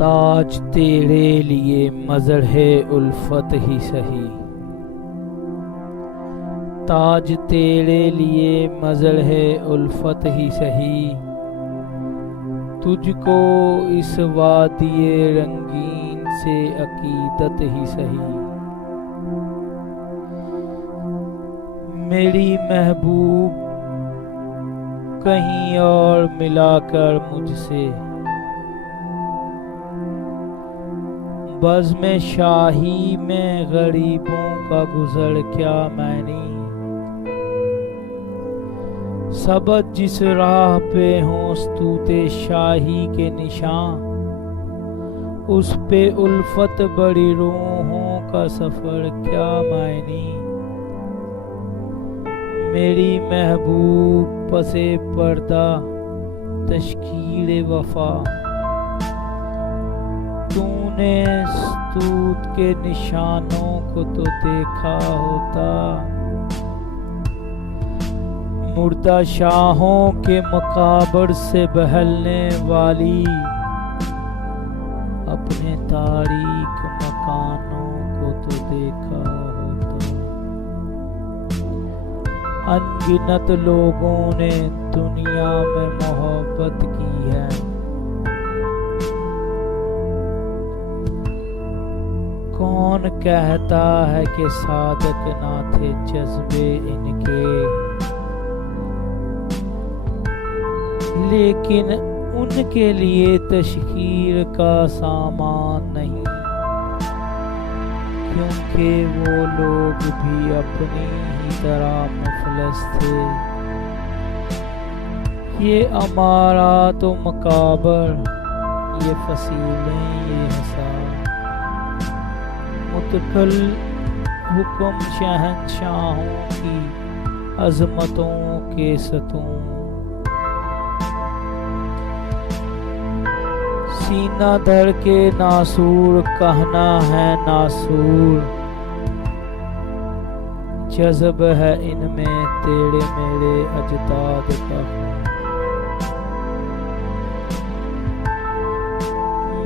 ताज तेरे लिए मज़हरे उल्फत ही सही, ताज तेरे लिए मज़हरे उल्फत ही सही, तुझको इस वादिये रंगीन से अकीदत ही सही। मेरी महबूब कहीं और मिलाकर मुझसे, बज़्म शाही में गरीबों का गुज़र क्या मैनी। सबद जिस राह पे हों स्तूते शाही के निशान, उस पे उल्फत बड़ी रूहों का सफ़र क्या मैनी। मेरी महबूब पसे पर्दा तश्कील वफा, तूने स्तूत के निशानों को तो देखा होता। मुर्दा शाहों के मकाबर से बहलने वाली अपने तारीक मकानों को तो देखा होता। अनगिनत लोगों ने दुनिया में मोहब्बत की है, कौन कहता है कि सादक ना थे जज्बे इनके। लेकिन उनके लिए तशकीर का सामान नहीं, क्योंकि वो लोग भी अपनी ही तरह मुफलस थे। ये अमारा तो मकाबर, ये फसीलें, ये हिसाब, मुतकल हुक्म शहंशाहों की अजमतों के सतून। सीना धर के नासूर कहना है नासूर, जज़ब है इनमें तेरे मेरे अजदाद का।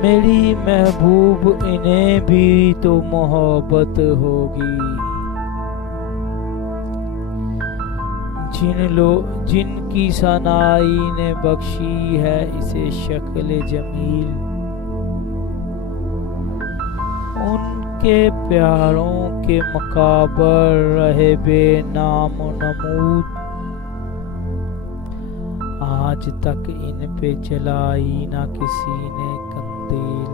मेरी महबूब इन्हें भी तो मोहब्बत होगी, जिनकी सनाई ने बख्शी है इसे शक्ल जमील। उनके प्यारों के मकाबर रहे बेनाम नमूद, आज तक इन पे जलाई ना किसी ने कंदील।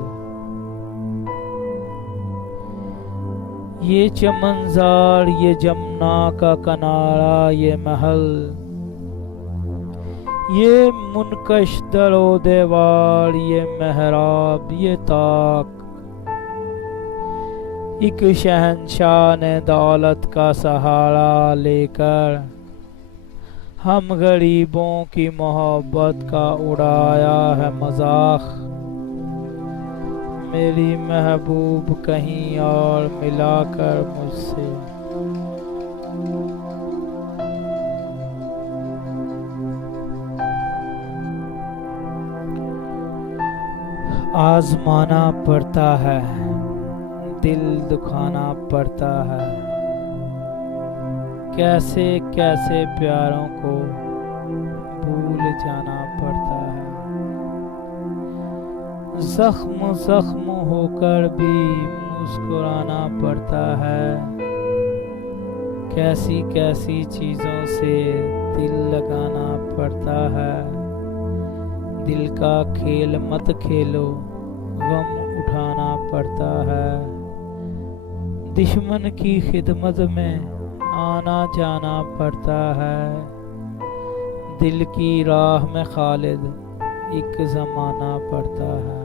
ये चमनज़ार, ये जमुना का किनारा, ये महल, ये मुनकश दरो दीवार, ये मेहराब, ये ताक, एक शहंशाह ने दौलत का सहारा लेकर हम गरीबों की मोहब्बत का उड़ाया है मजाक। मेरी महबूब कहीं और मिलाकर मुझसे, आजमाना पड़ता है, दिल दुखाना पड़ता है, कैसे कैसे प्यारों को भूल जाना पड़ता है। जख्म जख्म होकर भी मुस्कुराना पड़ता है, कैसी कैसी चीज़ों से दिल लगाना पड़ता है। दिल का खेल मत खेलो, गम उठाना पड़ता है। दुश्मन की खिदमत में आना जाना पड़ता है। दिल की राह में खालिद एक ज़माना पड़ता है।